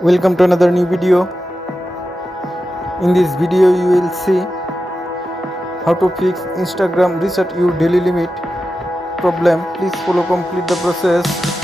Welcome to another new video. In this video you will see how to fix Instagram reset your daily limit problem. Please follow complete the process.